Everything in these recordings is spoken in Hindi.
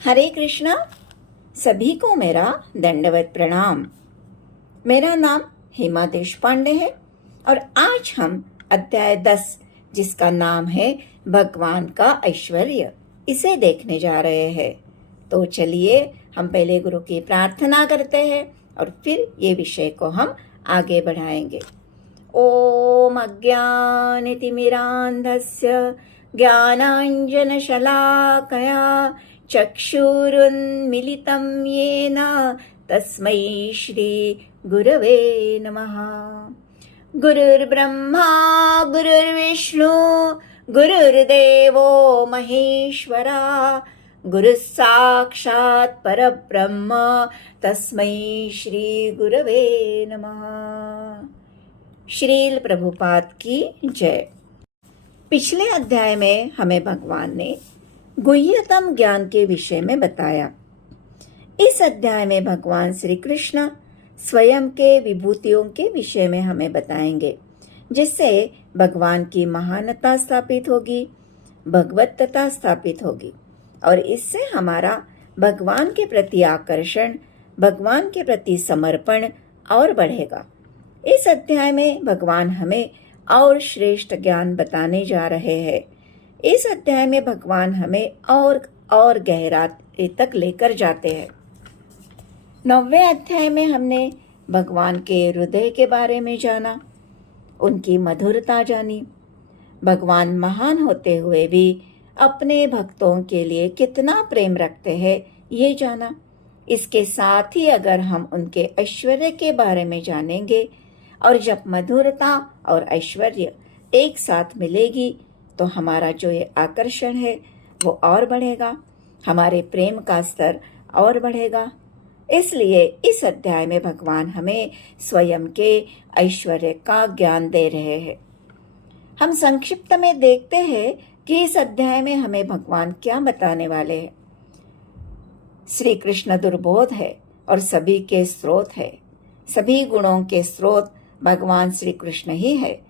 हरे कृष्णा। सभी को मेरा दंडवत प्रणाम। मेरा नाम हेमा देशपांडे है और आज हम अध्याय 10 जिसका नाम है भगवान का ऐश्वर्य, इसे देखने जा रहे हैं। तो चलिए हम पहले गुरु की प्रार्थना करते हैं और फिर ये विषय को हम आगे बढ़ाएंगे। ओम अज्ञानतिमिरान्धस्य ज्ञानाञ्जनशलाकया चक्षुरुन्मिलितं येन तस्मै श्री गुरवे नमः। गुरुर्ब्रह्मा गुरुर्विष्णु गुरुर्देवो महेश्वरा गुरुः साक्षात् परब्रह्म तस्मै श्री गुरवे नमः। श्रील प्रभुपाद की जय। पिछले अध्याय में हमें भगवान ने गुह्यतम ज्ञान के विषय में बताया। इस अध्याय में भगवान श्री कृष्ण स्वयं के विभूतियों के विषय में हमें बताएंगे, जिससे भगवान की महानता स्थापित होगी, भगवतता स्थापित होगी और इससे हमारा भगवान के प्रति आकर्षण, भगवान के प्रति समर्पण और बढ़ेगा। इस अध्याय में भगवान हमें और श्रेष्ठ ज्ञान बताने जा रहे हैं। इस अध्याय में भगवान हमें और गहराई तक लेकर जाते हैं। 9वें अध्याय में हमने भगवान के हृदय के बारे में जाना, उनकी मधुरता जानी, भगवान महान होते हुए भी अपने भक्तों के लिए कितना प्रेम रखते हैं ये जाना। इसके साथ ही अगर हम उनके ऐश्वर्य के बारे में जानेंगे और जब मधुरता और ऐश्वर्य एक साथ मिलेगी तो हमारा जो ये आकर्षण है वो और बढ़ेगा, हमारे प्रेम का स्तर और बढ़ेगा। इसलिए इस अध्याय में भगवान हमें स्वयं के ऐश्वर्य का ज्ञान दे रहे हैं। हम संक्षिप्त में देखते हैं कि इस अध्याय में हमें भगवान क्या बताने वाले हैं। श्री कृष्ण दुर्बोध है और सभी के स्रोत है। सभी गुणों के स्रोत भगवान श्री कृष्ण ही है।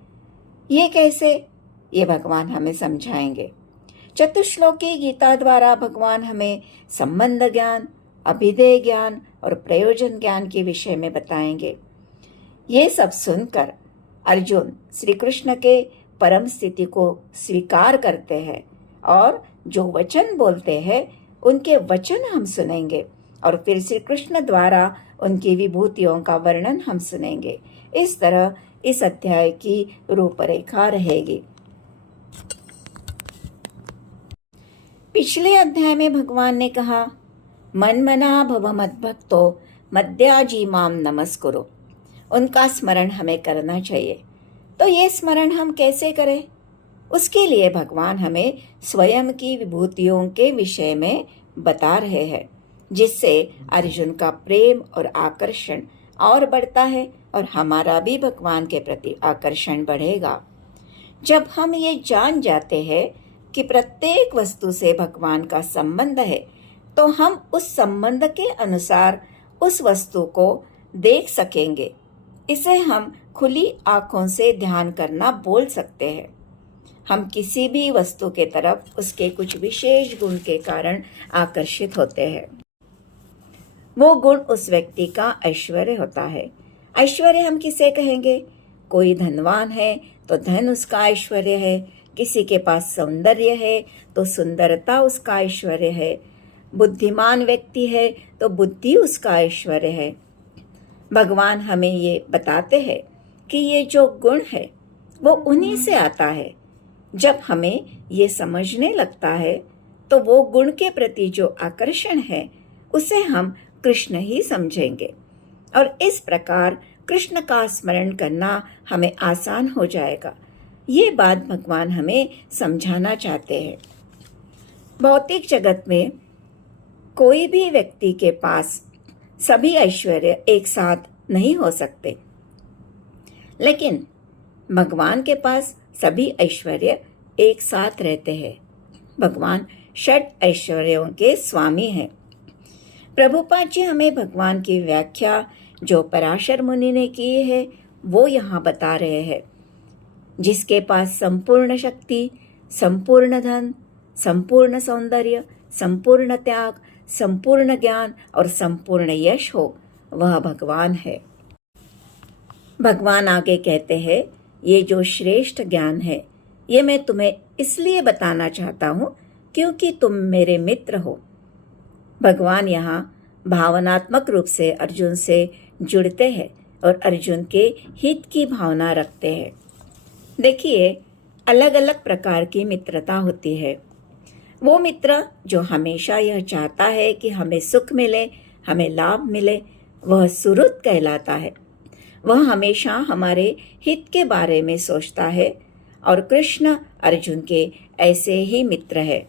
ये कैसे, ये भगवान हमें समझाएंगे। चतुश्लोकी गीता द्वारा भगवान हमें संबंध ज्ञान, अभिधेय ज्ञान और प्रयोजन ज्ञान के विषय में बताएंगे। ये सब सुनकर अर्जुन श्री कृष्ण के परम स्थिति को स्वीकार करते हैं और जो वचन बोलते हैं उनके वचन हम सुनेंगे और फिर श्री कृष्ण द्वारा उनकी विभूतियों का वर्णन हम सुनेंगे। इस तरह इस अध्याय की रूपरेखा रहेगी। पिछले अध्याय में भगवान ने कहा, मन मना भव मद्भक्तो मद्याजी माम नमस्कुरु। उनका स्मरण हमें करना चाहिए। तो ये स्मरण हम कैसे करें? उसके लिए भगवान हमें स्वयं की विभूतियों के विषय में बता रहे हैं, जिससे अर्जुन का प्रेम और आकर्षण और बढ़ता है और हमारा भी भगवान के प्रति आकर्षण बढ़ेगा। जब हम ये जान जाते हैं कि प्रत्येक वस्तु से भगवान का संबंध है, तो हम उस संबंध के अनुसार उस वस्तु को देख सकेंगे। इसे हम खुली आंखों से ध्यान करना बोल सकते हैं। हम किसी भी वस्तु के तरफ उसके कुछ विशेष गुण के कारण आकर्षित होते हैं। वो गुण उस व्यक्ति का ऐश्वर्य होता है। ऐश्वर्य हम किसे कहेंगे? कोई धनवान है तो धन उसका ऐश्वर्य है, किसी के पास सौंदर्य है तो सुंदरता उसका ऐश्वर्य है, बुद्धिमान व्यक्ति है तो बुद्धि उसका ऐश्वर्य है। भगवान हमें ये बताते हैं कि ये जो गुण है वो उन्हीं से आता है। जब हमें ये समझने लगता है तो वो गुण के प्रति जो आकर्षण है उसे हम कृष्ण ही समझेंगे और इस प्रकार कृष्ण का स्मरण करना हमें आसान हो जाएगा। ये बात भगवान हमें समझाना चाहते हैं। भौतिक जगत में कोई भी व्यक्ति के पास सभी ऐश्वर्य एक साथ नहीं हो सकते, लेकिन भगवान के पास सभी ऐश्वर्य एक साथ रहते हैं। भगवान षट ऐश्वर्यों के स्वामी हैं। प्रभुपाद जी हमें भगवान की व्याख्या जो पराशर मुनि ने की है वो यहाँ बता रहे हैं। जिसके पास संपूर्ण शक्ति, संपूर्ण धन, संपूर्ण सौंदर्य, संपूर्ण त्याग, संपूर्ण ज्ञान और संपूर्ण यश हो, वह भगवान है। भगवान आगे कहते हैं, ये जो श्रेष्ठ ज्ञान है, ये मैं तुम्हें इसलिए बताना चाहता हूँ क्योंकि तुम मेरे मित्र हो। भगवान यहाँ भावनात्मक रूप से अर्जुन से जुड़ते हैं और अर्जुन के हित की भावना रखते हैं। देखिए, अलग अलग प्रकार की मित्रता होती है। वो मित्र जो हमेशा यह चाहता है कि हमें सुख मिले, हमें लाभ मिले, वह सुहृद कहलाता है। वह हमेशा हमारे हित के बारे में सोचता है और कृष्ण अर्जुन के ऐसे ही मित्र है।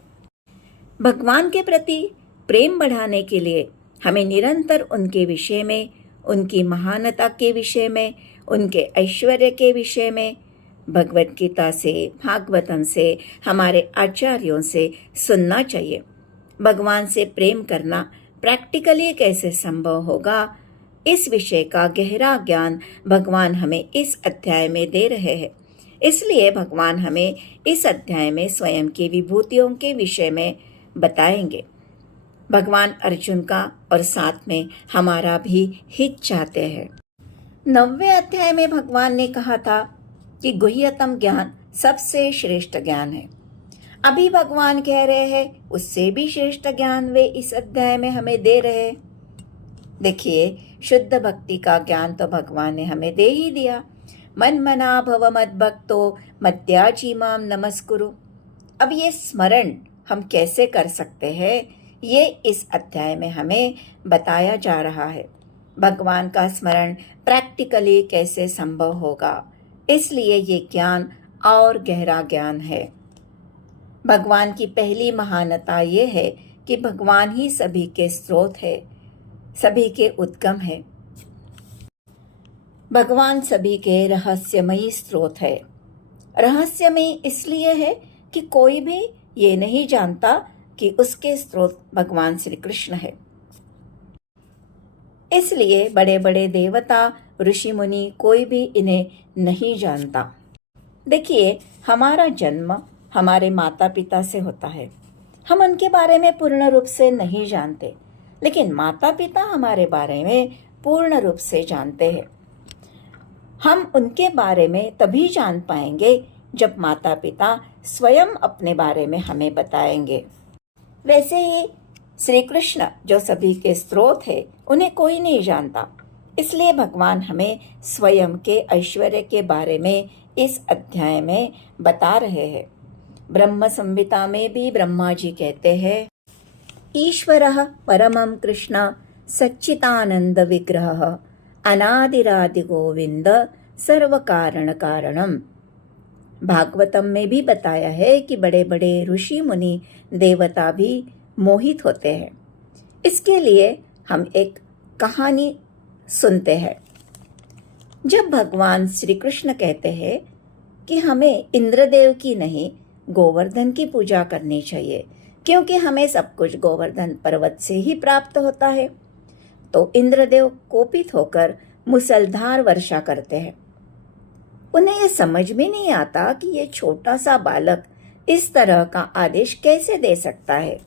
भगवान के प्रति प्रेम बढ़ाने के लिए हमें निरंतर उनके विषय में, उनकी महानता के विषय में, उनके ऐश्वर्य के विषय में भगवत गीता से, भागवतम से, हमारे आचार्यों से सुनना चाहिए। भगवान से प्रेम करना प्रैक्टिकली कैसे संभव होगा, इस विषय का गहरा ज्ञान भगवान हमें इस अध्याय में दे रहे हैं। इसलिए भगवान हमें इस अध्याय में स्वयं की विभूतियों के विषय में बताएंगे। भगवान अर्जुन का और साथ में हमारा भी हित चाहते हैं। 9वें अध्याय में भगवान ने कहा था कि गुह्यतम ज्ञान सबसे श्रेष्ठ ज्ञान है। अभी भगवान कह रहे हैं उससे भी श्रेष्ठ ज्ञान वे इस अध्याय में हमें दे रहे हैं। देखिए, शुद्ध भक्ति का ज्ञान तो भगवान ने हमें दे ही दिया। मन मना भव मद भक्तो मद्याजी माम नमस्कुरु। अब ये स्मरण हम कैसे कर सकते हैं, ये इस अध्याय में हमें बताया जा रहा है। भगवान का स्मरण प्रैक्टिकली कैसे संभव होगा, इसलिए ये ज्ञान और गहरा ज्ञान है। भगवान की पहली महानता ये है कि भगवान ही सभी के स्रोत है, सभी के उद्गम है। भगवान सभी के रहस्यमयी स्रोत है। रहस्यमयी इसलिए है कि कोई भी ये नहीं जानता कि उसके स्रोत भगवान श्री कृष्ण है। इसलिए बड़े बड़े देवता, ऋषि मुनि कोई भी इन्हें नहीं जानता। देखिए, हमारा जन्म हमारे माता पिता से होता है। हम उनके बारे में पूर्ण रूप से नहीं जानते, लेकिन माता पिता हमारे बारे में पूर्ण रूप से जानते हैं। हम उनके बारे में तभी जान पाएंगे जब माता पिता स्वयं अपने बारे में हमें बताएंगे। वैसे ही श्री कृष्ण जो सभी के स्रोत है, उन्हें कोई नहीं जानता। इसलिए भगवान हमें स्वयं के ऐश्वर्य के बारे में इस अध्याय में बता रहे हैं। ब्रह्म संहिता में भी ब्रह्मा जी कहते हैं, ईश्वरः परमं कृष्ण सच्चिदानंद विग्रह अनादिरादि गोविंद सर्व कारण कारणम। भागवतम में भी बताया है कि बड़े बड़े ऋषि मुनि देवता भी मोहित होते हैं। इसके लिए हम एक कहानी सुनते हैं। जब भगवान श्री कृष्ण कहते हैं कि हमें इंद्रदेव की नहीं, गोवर्धन की पूजा करनी चाहिए, क्योंकि हमें सब कुछ गोवर्धन पर्वत से ही प्राप्त होता है, तो इंद्रदेव कोपित होकर मुसलधार वर्षा करते हैं। उन्हें यह समझ में नहीं आता कि ये छोटा सा बालक इस तरह का आदेश कैसे दे सकता है।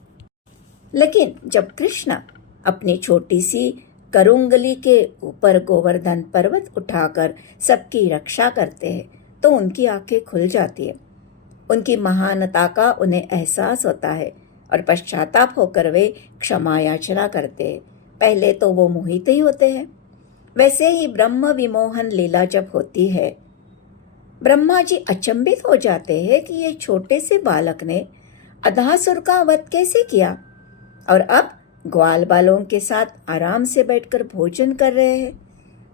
लेकिन जब कृष्ण अपनी छोटी सी करुंगली के ऊपर गोवर्धन पर्वत उठाकर सबकी रक्षा करते हैं, तो उनकी आंखें खुल जाती है। उनकी महानता का उन्हें एहसास होता है और पश्चाताप होकर वे क्षमा याचना करते हैं। पहले तो वो मोहित ही होते हैं। वैसे ही ब्रह्म विमोहन लीला जब होती है, ब्रह्मा जी अचंभित हो जाते हैं कि ये छोटे से बालक ने अधासुर का वध कैसे किया और अब ग्वाल बालों के साथ आराम से बैठकर भोजन कर रहे हैं।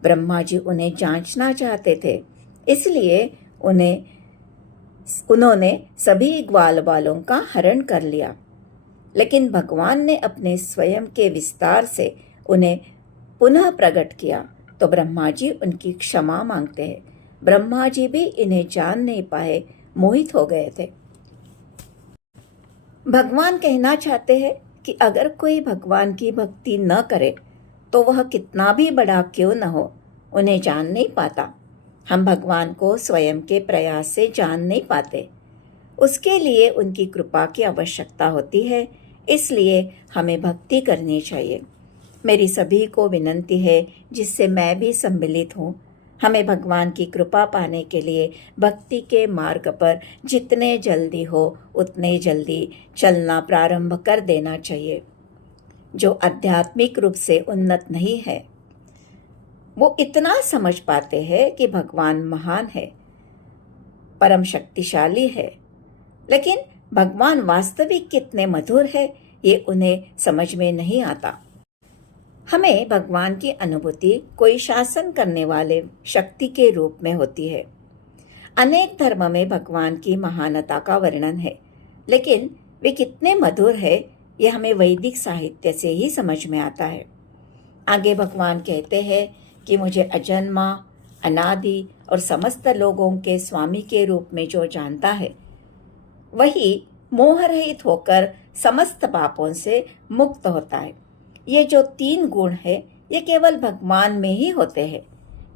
ब्रह्मा जी उन्हें जांचना चाहते थे, इसलिए उन्होंने सभी ग्वाल बालों का हरण कर लिया। लेकिन भगवान ने अपने स्वयं के विस्तार से उन्हें पुनः प्रकट किया, तो ब्रह्मा जी उनकी क्षमा मांगते हैं। ब्रह्मा जी भी इन्हें जान नहीं पाए, मोहित हो गए थे। भगवान कहना चाहते हैं कि अगर कोई भगवान की भक्ति न करे तो वह कितना भी बड़ा क्यों न हो, उन्हें जान नहीं पाता। हम भगवान को स्वयं के प्रयास से जान नहीं पाते, उसके लिए उनकी कृपा की आवश्यकता होती है। इसलिए हमें भक्ति करनी चाहिए। मेरी सभी को विनंती है, जिससे मैं भी सम्मिलित हूँ, हमें भगवान की कृपा पाने के लिए भक्ति के मार्ग पर जितने जल्दी हो उतने जल्दी चलना प्रारंभ कर देना चाहिए। जो आध्यात्मिक रूप से उन्नत नहीं है, वो इतना समझ पाते हैं कि भगवान महान है, परम शक्तिशाली है, लेकिन भगवान वास्तविक कितने मधुर है ये उन्हें समझ में नहीं आता। हमें भगवान की अनुभूति कोई शासन करने वाले शक्ति के रूप में होती है। अनेक धर्म में भगवान की महानता का वर्णन है, लेकिन वे कितने मधुर है ये हमें वैदिक साहित्य से ही समझ में आता है। आगे भगवान कहते हैं कि मुझे अजन्मा, अनादि और समस्त लोगों के स्वामी के रूप में जो जानता है, वही मोह रहित होकर समस्त पापों से मुक्त होता है। ये जो 3 गुण है, ये केवल भगवान में ही होते हैं।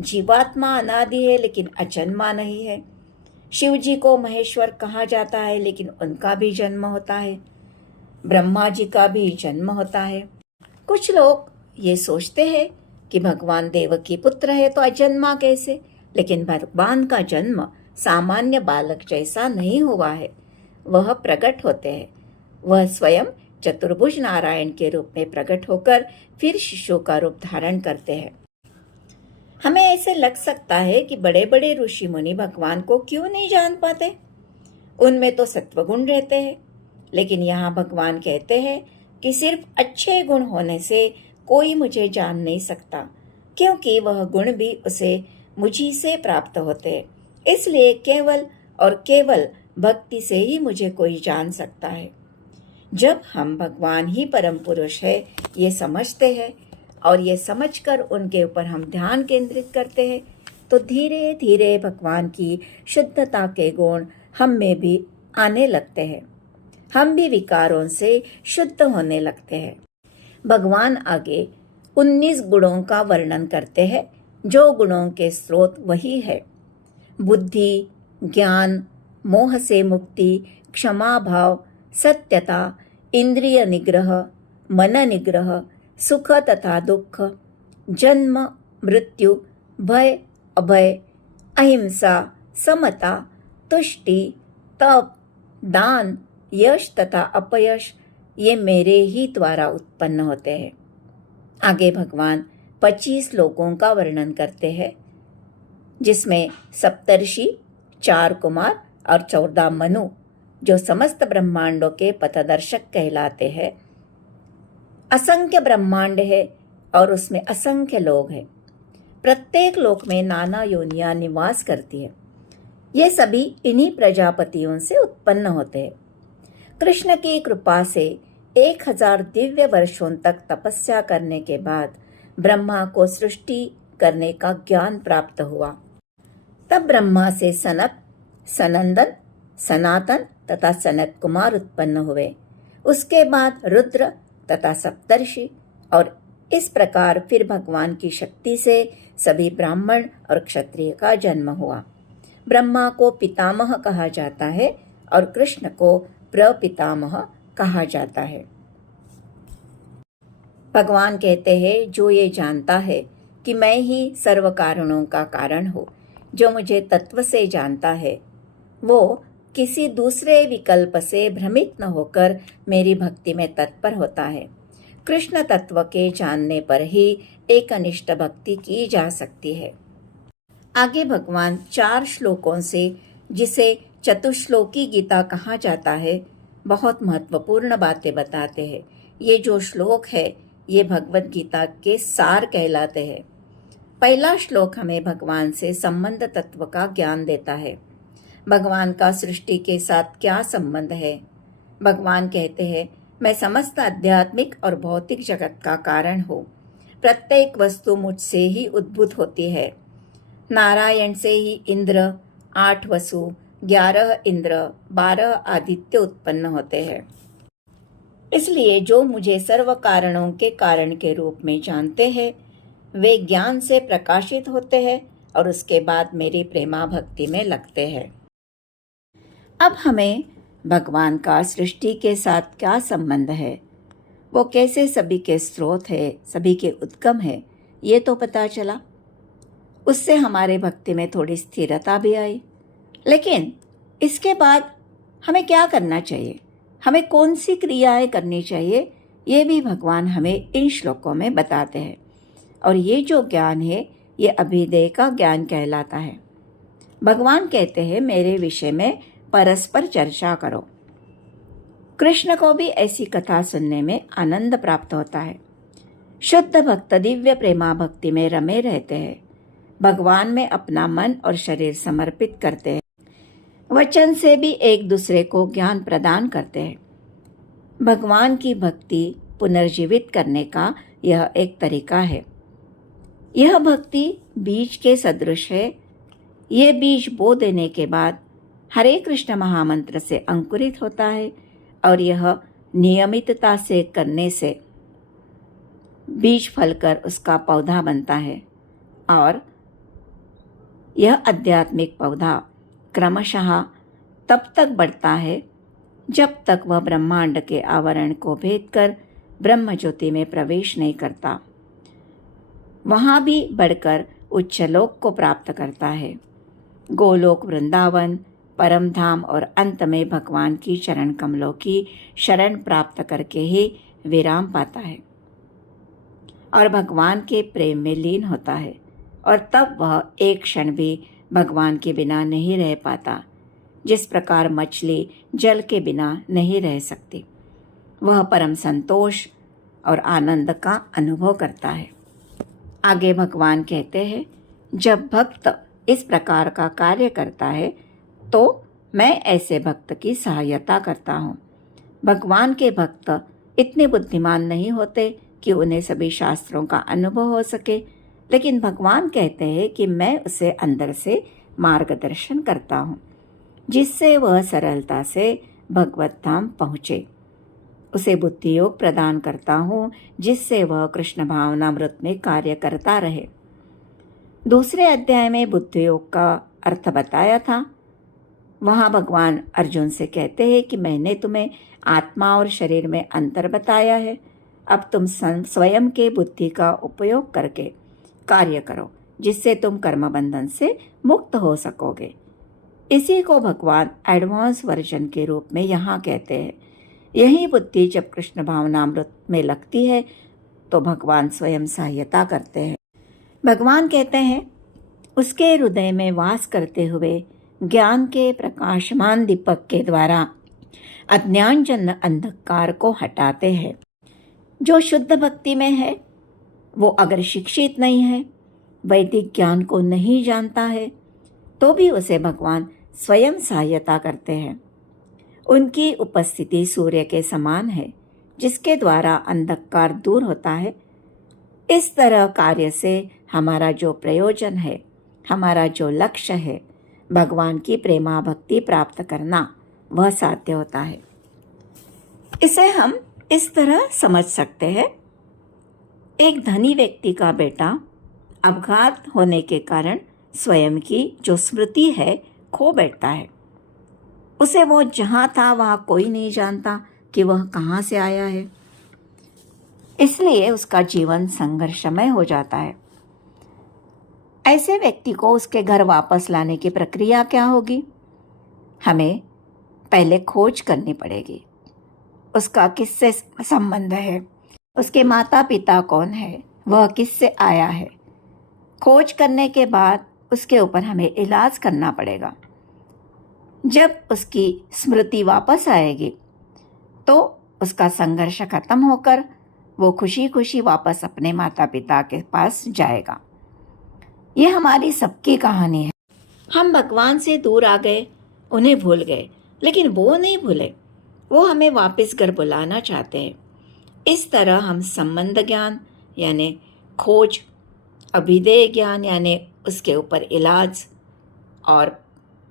जीवात्मा अनादि है लेकिन अजन्मा नहीं है। शिव जी को महेश्वर कहा जाता है, लेकिन उनका भी जन्म होता है। ब्रह्मा जी का भी जन्म होता है। कुछ लोग ये सोचते हैं कि भगवान देव की पुत्र है तो अजन्मा कैसे, लेकिन भगवान का जन्म सामान्य बालक जैसा नहीं हुआ है। वह प्रकट होते हैं। वह स्वयं चतुर्भुज नारायण के रूप में प्रकट होकर फिर शिशु का रूप धारण करते हैं। हमें ऐसे लग सकता है कि बड़े बड़े ऋषि मुनि भगवान को क्यों नहीं जान पाते, उनमें तो सत्वगुण रहते हैं। लेकिन यहाँ भगवान कहते हैं कि सिर्फ अच्छे गुण होने से कोई मुझे जान नहीं सकता, क्योंकि वह गुण भी उसे मुझी से प्राप्त होते हैं। इसलिए केवल और केवल भक्ति से ही मुझे कोई जान सकता है। जब हम भगवान ही परम पुरुष है ये समझते हैं और ये समझकर उनके ऊपर हम ध्यान केंद्रित करते हैं, तो धीरे धीरे भगवान की शुद्धता के गुण हम में भी आने लगते हैं। हम भी विकारों से शुद्ध होने लगते हैं। भगवान आगे 19 गुणों का वर्णन करते हैं, जो गुणों के स्रोत वही है: बुद्धि, ज्ञान, मोह से मुक्ति, क्षमा भाव, सत्यता, इंद्रिय निग्रह, मन निग्रह, सुख तथा दुख, जन्म मृत्यु, भय अभय, अहिंसा, समता, तुष्टि, तप, दान, यश तथा अपयश, ये मेरे ही द्वारा उत्पन्न होते हैं। आगे भगवान 25 लोगों का वर्णन करते हैं, जिसमें सप्तर्षि, 4 कुमार और 14 मनु, जो समस्त ब्रह्मांडों के पथदर्शक कहलाते हैं। असंख्य ब्रह्मांड है और उसमें असंख्य लोग हैं। प्रत्येक लोक में नाना योनियां निवास करती है। ये सभी इन्हीं प्रजापतियों से उत्पन्न होते हैं। कृष्ण की कृपा से 1000 दिव्य वर्षों तक तपस्या करने के बाद ब्रह्मा को सृष्टि करने का ज्ञान प्राप्त हुआ। तब ब्रह्मा से सनक, सनंदन, सनातन तथा सनत कुमार उत्पन्न हुए। उसके बाद रुद्र तथा सप्तर्षि, और इस प्रकार फिर भगवान की शक्ति से सभी ब्राह्मण और क्षत्रिय का जन्म हुआ। ब्रह्मा को पितामह कहा जाता है और कृष्ण को प्रपितामह कहा जाता है। भगवान कहते हैं, जो ये जानता है कि मैं ही सर्व कारणों का कारण हूँ, जो मुझे तत्व से जानता है, वो किसी दूसरे विकल्प से भ्रमित न होकर मेरी भक्ति में तत्पर होता है। कृष्ण तत्व के जानने पर ही एकनिष्ठ भक्ति की जा सकती है। आगे भगवान 4 श्लोकों से, जिसे चतुश्लोकी गीता कहा जाता है, बहुत महत्वपूर्ण बातें बताते हैं। ये जो श्लोक है, ये भगवत गीता के सार कहलाते हैं। पहला श्लोक हमें भगवान से संबंध तत्व का ज्ञान देता है। भगवान का सृष्टि के साथ क्या संबंध है? भगवान कहते हैं, मैं समस्त आध्यात्मिक और भौतिक जगत का कारण हूँ। प्रत्येक वस्तु मुझसे ही उद्भूत होती है। नारायण से ही इंद्र, 8 वसु, 11 इंद्र, 12 आदित्य उत्पन्न होते हैं। इसलिए जो मुझे सर्व कारणों के कारण के रूप में जानते हैं, वे ज्ञान से प्रकाशित होते हैं और उसके बाद मेरी प्रेमा भक्ति में लगते हैं। अब हमें भगवान का सृष्टि के साथ क्या संबंध है, वो कैसे सभी के स्रोत है, सभी के उद्गम है, ये तो पता चला। उससे हमारे भक्ति में थोड़ी स्थिरता भी आई। लेकिन इसके बाद हमें क्या करना चाहिए, हमें कौन सी क्रियाएं करनी चाहिए, ये भी भगवान हमें इन श्लोकों में बताते हैं। और ये जो ज्ञान है ये अभिधेय का ज्ञान कहलाता है। भगवान कहते हैं मेरे विषय में परस्पर चर्चा करो। कृष्ण को भी ऐसी कथा सुनने में आनंद प्राप्त होता है। शुद्ध भक्त दिव्य प्रेमा भक्ति में रमे रहते हैं, भगवान में अपना मन और शरीर समर्पित करते हैं, वचन से भी एक दूसरे को ज्ञान प्रदान करते हैं। भगवान की भक्ति पुनर्जीवित करने का यह एक तरीका है। यह भक्ति बीज के सदृश है। यह बीज बो देने के बाद हरे कृष्ण महामंत्र से अंकुरित होता है और यह नियमितता से करने से बीज फलकर उसका पौधा बनता है और यह आध्यात्मिक पौधा क्रमशः तब तक बढ़ता है जब तक वह ब्रह्मांड के आवरण को भेद कर ब्रह्म ज्योति में प्रवेश नहीं करता। वहाँ भी बढ़कर उच्च लोक को प्राप्त करता है। गोलोक, वृंदावन, परम धाम और अंत में भगवान की चरण कमलों की शरण प्राप्त करके ही विराम पाता है और भगवान के प्रेम में लीन होता है। और तब वह एक क्षण भी भगवान के बिना नहीं रह पाता। जिस प्रकार मछली जल के बिना नहीं रह सकती, वह परम संतोष और आनंद का अनुभव करता है। आगे भगवान कहते हैं, जब भक्त इस प्रकार का कार्य करता है तो मैं ऐसे भक्त की सहायता करता हूँ। भगवान के भक्त इतने बुद्धिमान नहीं होते कि उन्हें सभी शास्त्रों का अनुभव हो सके, लेकिन भगवान कहते हैं कि मैं उसे अंदर से मार्गदर्शन करता हूँ, जिससे वह सरलता से भगवत धाम पहुँचे। उसे बुद्धि योग प्रदान करता हूँ, जिससे वह कृष्ण भावनामृत में कार्य करता रहे। दूसरे अध्याय में बुद्धि योग का अर्थ बताया था। वहाँ भगवान अर्जुन से कहते हैं कि मैंने तुम्हें आत्मा और शरीर में अंतर बताया है। अब तुम स्वयं के बुद्धि का उपयोग करके कार्य करो, जिससे तुम कर्म बंधन से मुक्त हो सकोगे। इसी को भगवान एडवांस वर्जन के रूप में यहाँ कहते हैं। यही बुद्धि जब कृष्ण भावनामृत में लगती है तो भगवान स्वयं सहायता करते हैं। भगवान कहते हैं, उसके हृदय में वास करते हुए ज्ञान के प्रकाशमान दीपक के द्वारा अज्ञानजन्य अंधकार को हटाते हैं। जो शुद्ध भक्ति में है वो अगर शिक्षित नहीं है, वैदिक ज्ञान को नहीं जानता है, तो भी उसे भगवान स्वयं सहायता करते हैं। उनकी उपस्थिति सूर्य के समान है, जिसके द्वारा अंधकार दूर होता है। इस तरह कार्य से हमारा जो प्रयोजन है, हमारा जो लक्ष्य है, भगवान की प्रेमा भक्ति प्राप्त करना, वह साध्य होता है। इसे हम इस तरह समझ सकते हैं, एक धनी व्यक्ति का बेटा अपघात होने के कारण स्वयं की जो स्मृति है खो बैठता है। उसे वो जहाँ था वहाँ कोई नहीं जानता कि वह कहाँ से आया है, इसलिए उसका जीवन संघर्षमय हो जाता है। ऐसे व्यक्ति को उसके घर वापस लाने की प्रक्रिया क्या होगी? हमें पहले खोज करनी पड़ेगी। उसका किससे संबंध है, उसके माता पिता कौन है, वह किससे आया है। खोज करने के बाद उसके ऊपर हमें इलाज करना पड़ेगा। जब उसकी स्मृति वापस आएगी तो उसका संघर्ष खत्म होकर वो खुशी खुशी वापस अपने माता पिता के पास जाएगा। ये हमारी सबकी कहानी है। हम भगवान से दूर आ गए, उन्हें भूल गए, लेकिन वो नहीं भूले, वो हमें वापस घर बुलाना चाहते हैं। इस तरह हम संबंध ज्ञान यानी खोज, अभिधेय ज्ञान यानी उसके ऊपर इलाज, और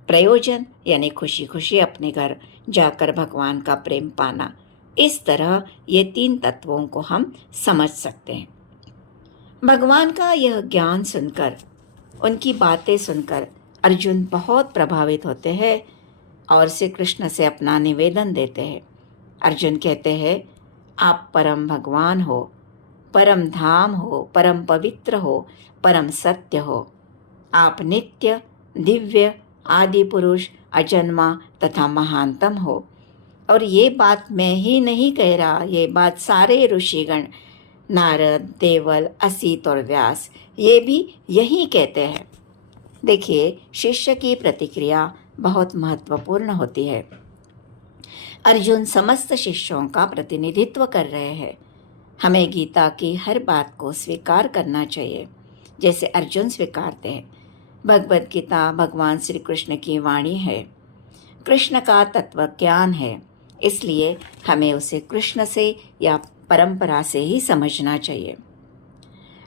प्रयोजन यानी खुशी खुशी अपने घर जाकर भगवान का प्रेम पाना, इस तरह ये तीन तत्वों को हम समझ सकते हैं। भगवान का यह ज्ञान सुनकर, उनकी बातें सुनकर अर्जुन बहुत प्रभावित होते हैं और श्री कृष्ण से अपना निवेदन देते हैं। अर्जुन कहते हैं, आप परम भगवान हो, परम धाम हो, परम पवित्र हो, परम सत्य हो। आप नित्य, दिव्य, आदि पुरुष, अजन्मा तथा महानतम हो। और ये बात मैं ही नहीं कह रहा, ये बात सारे ऋषिगण, नारद, देवल, असित और व्यास, ये भी यही कहते हैं। देखिए, शिष्य की प्रतिक्रिया बहुत महत्वपूर्ण होती है। अर्जुन समस्त शिष्यों का प्रतिनिधित्व कर रहे हैं। हमें गीता की हर बात को स्वीकार करना चाहिए, जैसे अर्जुन स्वीकारते हैं। भगवद गीता भगवान श्री कृष्ण की वाणी है, कृष्ण का तत्व ज्ञान है, इसलिए हमें उसे कृष्ण से या परंपरा से ही समझना चाहिए।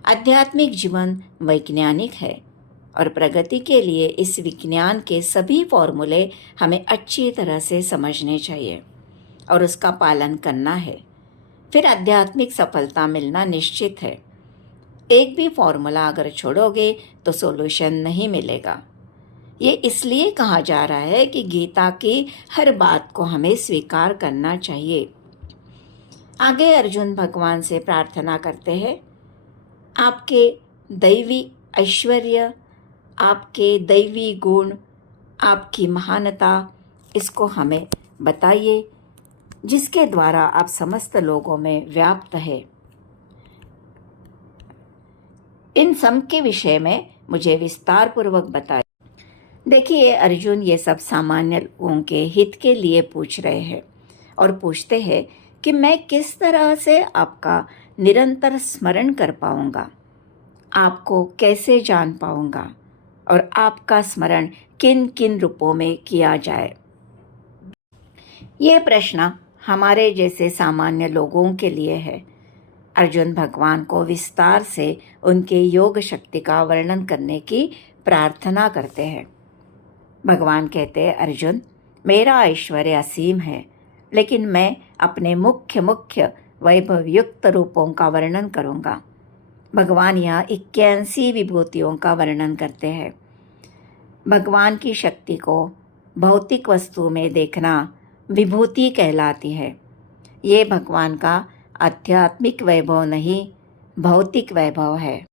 आध्यात्मिक जीवन वैज्ञानिक है और प्रगति के लिए इस विज्ञान के सभी फॉर्मूले हमें अच्छी तरह से समझने चाहिए और उसका पालन करना है। फिर आध्यात्मिक सफलता मिलना निश्चित है। एक भी फॉर्मूला अगर छोड़ोगे तो सॉल्यूशन नहीं मिलेगा। ये इसलिए कहा जा रहा है कि गीता की हर बात को हमें स्वीकार करना चाहिए। आगे अर्जुन भगवान से प्रार्थना करते हैं, आपके दैवी ऐश्वर्य, आपके दैवी गुण, आपकी महानता, इसको हमें बताइए, जिसके द्वारा आप समस्त लोगों में व्याप्त है। इन सब के विषय में मुझे विस्तार पूर्वक बताइए। देखिए, अर्जुन ये सब सामान्य लोगों के हित के लिए पूछ रहे हैं और पूछते हैं कि मैं किस तरह से आपका निरंतर स्मरण कर पाऊंगा, आपको कैसे जान पाऊंगा और आपका स्मरण किन किन रूपों में किया जाए। ये प्रश्न हमारे जैसे सामान्य लोगों के लिए है। अर्जुन भगवान को विस्तार से उनके योग शक्ति का वर्णन करने की प्रार्थना करते हैं। भगवान कहते हैं, अर्जुन, मेरा ऐश्वर्य असीम है, लेकिन मैं अपने मुख्य वैभव युक्त रूपों का वर्णन करूँगा। भगवान यहाँ 81 विभूतियों का वर्णन करते हैं। भगवान की शक्ति को भौतिक वस्तु में देखना विभूति कहलाती है। ये भगवान का आध्यात्मिक वैभव नहीं, भौतिक वैभव है।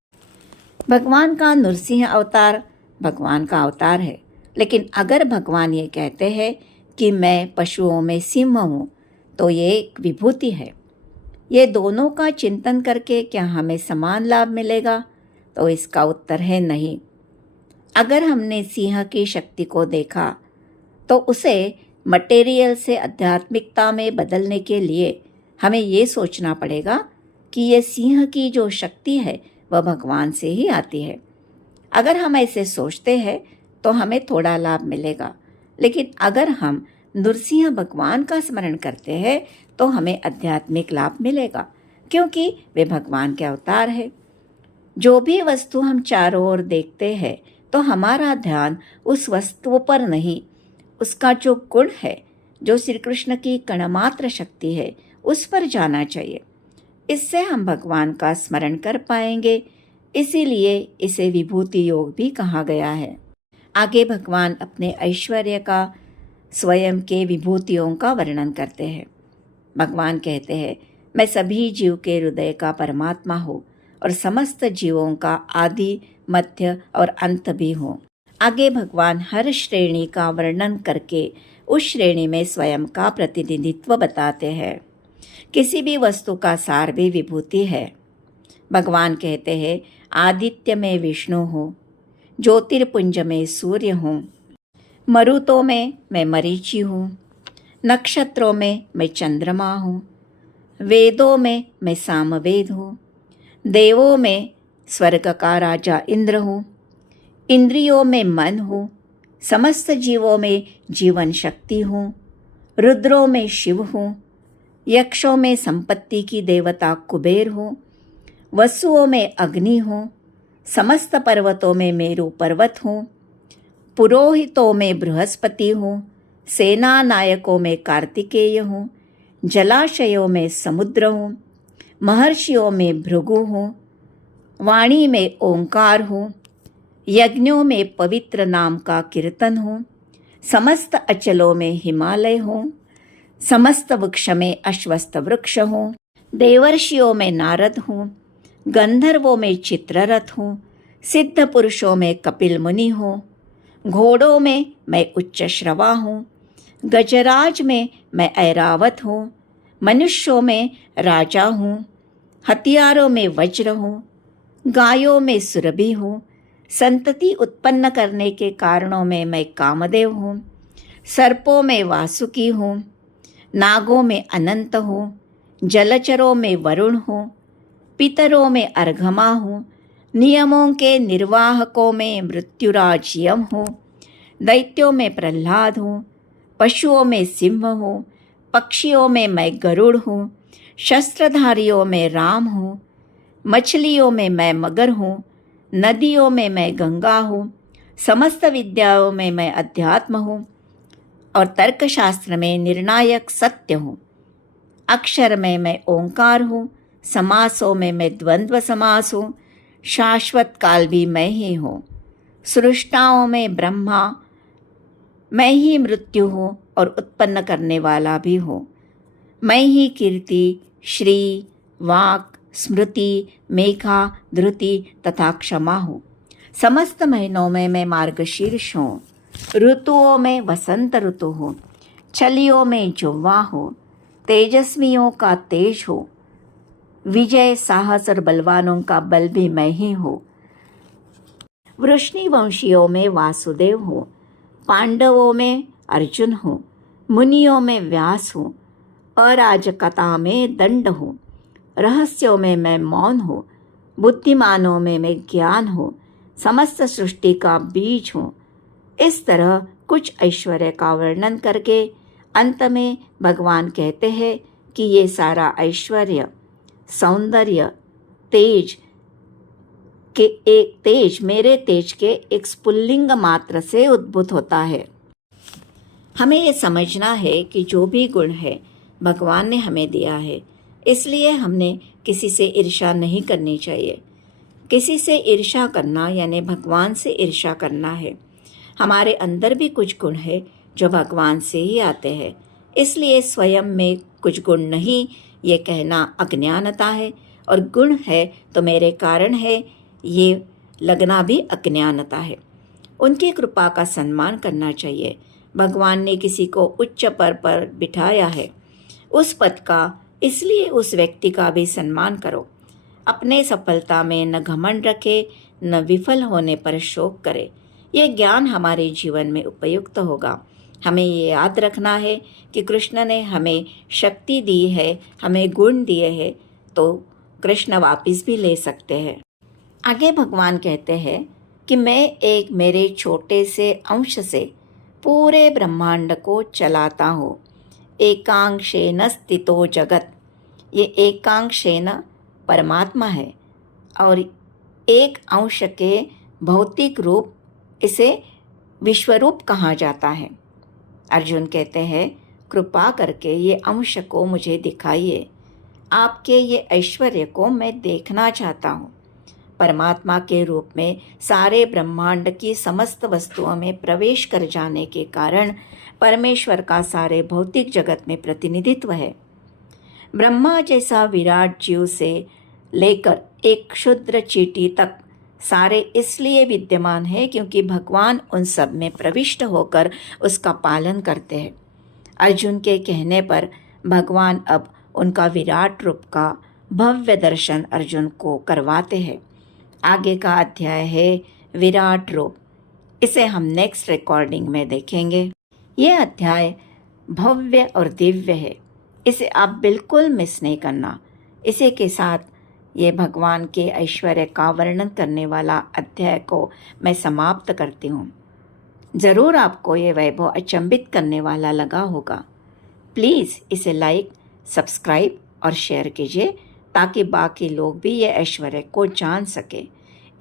भगवान का नृसिंह अवतार भगवान का अवतार है, लेकिन अगर भगवान ये कहते हैं कि मैं पशुओं में सिंह हूँ, तो ये एक विभूति है। ये दोनों का चिंतन करके क्या हमें समान लाभ मिलेगा? तो इसका उत्तर है नहीं। अगर हमने सिंह की शक्ति को देखा तो उसे मटेरियल से आध्यात्मिकता में बदलने के लिए हमें ये सोचना पड़ेगा कि ये सिंह की जो शक्ति है वह भगवान से ही आती है। अगर हम ऐसे सोचते हैं तो हमें थोड़ा लाभ मिलेगा, लेकिन अगर हम नृसिंह भगवान का स्मरण करते हैं तो हमें आध्यात्मिक लाभ मिलेगा, क्योंकि वे भगवान के अवतार है। जो भी वस्तु हम चारों ओर देखते हैं तो हमारा ध्यान उस वस्तु पर नहीं, उसका जो गुण है, जो श्री कृष्ण की कणमात्र शक्ति है, उस पर जाना चाहिए। इससे हम भगवान का स्मरण कर पाएंगे। इसीलिए इसे विभूति योग भी कहा गया है। आगे भगवान अपने ऐश्वर्य का, स्वयं के विभूतियों का वर्णन करते हैं। भगवान कहते हैं, मैं सभी जीव के हृदय का परमात्मा हूँ और समस्त जीवों का आदि, मध्य और अंत भी हूँ। आगे भगवान हर श्रेणी का वर्णन करके उस श्रेणी में स्वयं का प्रतिनिधित्व बताते हैं। किसी भी वस्तु का सार भी विभूति है। भगवान कहते हैं, आदित्य में विष्णु हूँ, ज्योतिर्पुंज में सूर्य हूँ, मरुतों में मैं मरीचि हूँ, नक्षत्रों में मैं चंद्रमा हूँ, वेदों में मैं सामवेद हूँ, देवों में स्वर्ग का राजा इंद्र हूँ, इंद्रियों में मन हूँ, समस्त जीवों में जीवन शक्ति हूँ, रुद्रों में शिव हूँ, यक्षों में संपत्ति की देवता कुबेर हूँ, वसुओं में अग्नि हूँ, समस्त पर्वतों में मेरु पर्वत हूँ, पुरोहितों में बृहस्पति हूँ, सेना नायकों में कार्तिकेय हूँ, जलाशयों में समुद्र हूँ, महर्षियों में भृगु हूँ, वाणी में ओंकार हूँ, यज्ञों में पवित्र नाम का कीर्तन हूँ, समस्त अचलों में हिमालय हो, समस्त वृक्ष में अश्वत्थ वृक्ष हो, देवर्षियों में नारद हूँ, गंधर्वों में चित्ररथ हूँ, सिद्ध पुरुषों में कपिल मुनि हो, घोड़ों में मैं उच्च श्रवा हूँ, गजराज में मैं ऐरावत हूँ, मनुष्यों में राजा हूँ, हथियारों में वज्र हूँ, गायों में सुरभि हूँ, संतति उत्पन्न करने के कारणों में मैं कामदेव हूँ, सर्पों में वासुकी हूँ, नागों में अनंत हूँ, जलचरों में वरुण हूँ, पितरों में अर्घमा हूँ, नियमों के निर्वाहकों में मृत्युराज यम हूँ, दैत्यों में प्रहलाद हूँ, पशुओं में सिंह हूँ, पक्षियों में मैं गरुड़ हूँ, शस्त्रधारियों में राम हूँ, मछलियों में मैं मगर हूँ, नदियों में मैं गंगा हूँ, समस्त विद्याओं में मैं अध्यात्म हूँ और तर्कशास्त्र में निर्णायक सत्य हूँ। अक्षर में मैं ओंकार हूँ, समासों में मैं द्वंद्व समास हूँ, शाश्वत काल भी मैं ही हूँ, सृष्टाओं में ब्रह्मा मैं ही मृत्यु हूँ और उत्पन्न करने वाला भी हूँ। मैं ही कीर्ति, श्री, वाक, स्मृति, मेघा, धृति तथा क्षमा हूँ। समस्त महीनों में मैं मार्गशीर्ष हूँ, ऋतुओं में वसंत ऋतु हूँ, चलियों में जुम्मा हूँ, तेजस्वियों का तेज हूँ, विजय, साहस और बलवानों का बल भी मैं ही हूँ। वृष्णि वंशियों में वासुदेव हूँ, पांडवों में अर्जुन हूँ, मुनियों में व्यास हूँ, अराजकता में दंड हूँ, रहस्यों में मैं मौन हूँ, बुद्धिमानों में मैं ज्ञान हूँ, समस्त सृष्टि का बीज हूँ। इस तरह कुछ ऐश्वर्य का वर्णन करके अंत में भगवान कहते हैं कि ये सारा ऐश्वर्य, सौंदर्य, तेज मेरे तेज के एक स्फुल्लिंग मात्र से उद्भूत होता है। हमें ये समझना है कि जो भी गुण है भगवान ने हमें दिया है, इसलिए हमने किसी से ईर्ष्या नहीं करनी चाहिए। किसी से ईर्ष्या करना यानी भगवान से ईर्ष्या करना है। हमारे अंदर भी कुछ गुण है जो भगवान से ही आते हैं, इसलिए स्वयं में कुछ गुण नहीं ये कहना अज्ञानता है, और गुण है तो मेरे कारण है ये लगना भी अज्ञानता है। उनकी कृपा का सम्मान करना चाहिए। भगवान ने किसी को उच्च पद पर बिठाया है, उस पद का, इसलिए उस व्यक्ति का भी सम्मान करो। अपने सफलता में न घमंड रखे, न विफल होने पर शोक करे। ये ज्ञान हमारे जीवन में उपयुक्त होगा। हमें ये याद रखना है कि कृष्ण ने हमें शक्ति दी है, हमें गुण दिए हैं, तो कृष्ण वापस भी ले सकते हैं। आगे भगवान कहते हैं कि मैं एक मेरे छोटे से अंश से पूरे ब्रह्मांड को चलाता हूँ। एकांशेन स्थितो जगत, ये एकांशेन परमात्मा है और एक अंश के भौतिक रूप इसे विश्वरूप कहा जाता है। अर्जुन कहते हैं कृपा करके ये अंश को मुझे दिखाइए, आपके ये ऐश्वर्य को मैं देखना चाहता हूँ। परमात्मा के रूप में सारे ब्रह्मांड की समस्त वस्तुओं में प्रवेश कर जाने के कारण परमेश्वर का सारे भौतिक जगत में प्रतिनिधित्व है। ब्रह्मा जैसा विराट जीव से लेकर एक क्षुद्र चींटी तक सारे इसलिए विद्यमान है क्योंकि भगवान उन सब में प्रविष्ट होकर उसका पालन करते हैं। अर्जुन के कहने पर भगवान अब उनका विराट रूप का भव्य दर्शन अर्जुन को करवाते हैं। आगे का अध्याय है विराट रूप, इसे हम नेक्स्ट रिकॉर्डिंग में देखेंगे। ये अध्याय भव्य और दिव्य है, इसे आप बिल्कुल मिस नहीं करना। इसी के साथ ये भगवान के ऐश्वर्य का वर्णन करने वाला अध्याय को मैं समाप्त करती हूँ। ज़रूर आपको ये वैभव अचंभित करने वाला लगा होगा। प्लीज़ इसे लाइक, सब्सक्राइब और शेयर कीजिए ताकि बाकी लोग भी ये ऐश्वर्य को जान सके।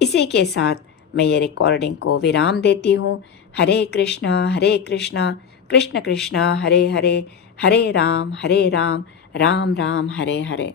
इसी के साथ मैं ये रिकॉर्डिंग को विराम देती हूँ। हरे कृष्णा कृष्ण कृष्ण हरे हरे, हरे राम राम राम हरे हरे।